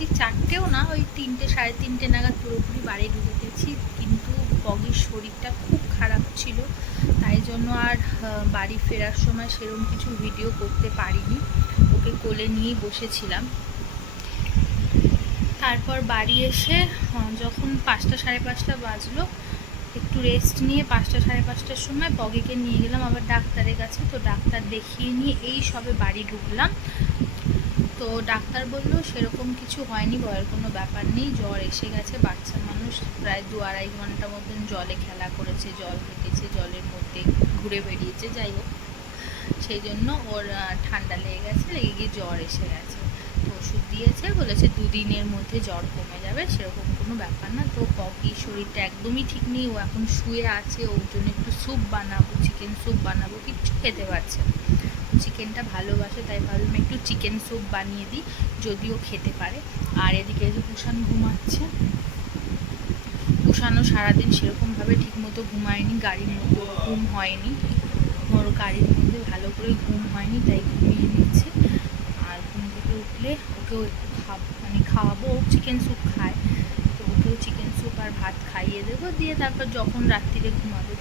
গেছি, 4টেও না, ওই 3টে 3:30 নাগাদ পুরোপুরি বাড়ি ঢুকে গেছি। কিন্তু পগির শরীরটা খুব খারাপ ছিল, তাই জন্য আর বাড়ি ফেরার সময় সেরকম কিছু ভিডিও করতে পারিনি। ওকে কোলে নিয়েই বসেছিলাম। তারপর বাড়ি এসে যখন 5টা 5:30 বাজলো, একটু রেস্ট নিয়ে 5টা 5:30টার সময় পগিকে নিয়ে গেলাম আবার ডাক্তারের কাছে। তো ডাক্তার দেখিয়ে নিয়ে এই সবে বাড়ি ঢুকলাম। তো ডাক্তার বললো সেরকম কিছু হয়নি, ভয়ের কোনো ব্যাপার নেই, জ্বর এসে গেছে। বাচ্চা মানুষ প্রায় 2-2.5 ঘন্টা মতন জলে খেলা করেছে, জল হেঁটেছে, জলের মধ্যে ঘুরে বেরিয়েছে, যাই হোক সেই জন্য ওর ঠান্ডা লেগে গেছে, লেগে গিয়ে জ্বর এসে গেছে। তো ওষুধ দিয়েছে, বলেছে 2 দিনের মধ্যে জ্বর কমে যাবে, সেরকম কোনো ব্যাপার না। তো পগির শরীরটা একদমই ঠিক নেই, ও এখন শুয়ে আছে। ওর জন্য একটু স্যুপ বানাবো, চিকেন স্যুপ বানাবো, কিচ্ছু খেতে পারছে না। চিকেনটা ভালোবাসে, তাই ভাবলাম একটু চিকেন স্যুপ বানিয়ে দিই, যদিও খেতে পারে। আর এদিকে যে কুষাণ ঘুমাচ্ছে, কুষাণও সারাদিন সেরকমভাবে ঠিকমতো ঘুমায়নি, গাড়ির মধ্যে ঘুম হয়নি, ওর গাড়ির মধ্যে ভালো করে ঘুম হয়নি, তাই ঘুমিয়ে নিচ্ছে। আর ঘুম থেকে উঠলে ওকেও একটু খাওয়াবো, ও চিকেন স্যুপ খায়, তো ওকেও চিকেন স্যুপ আর ভাত খাইয়ে দেবো, দিয়ে তারপর যখন রাত্রিরে ঘুমাবে।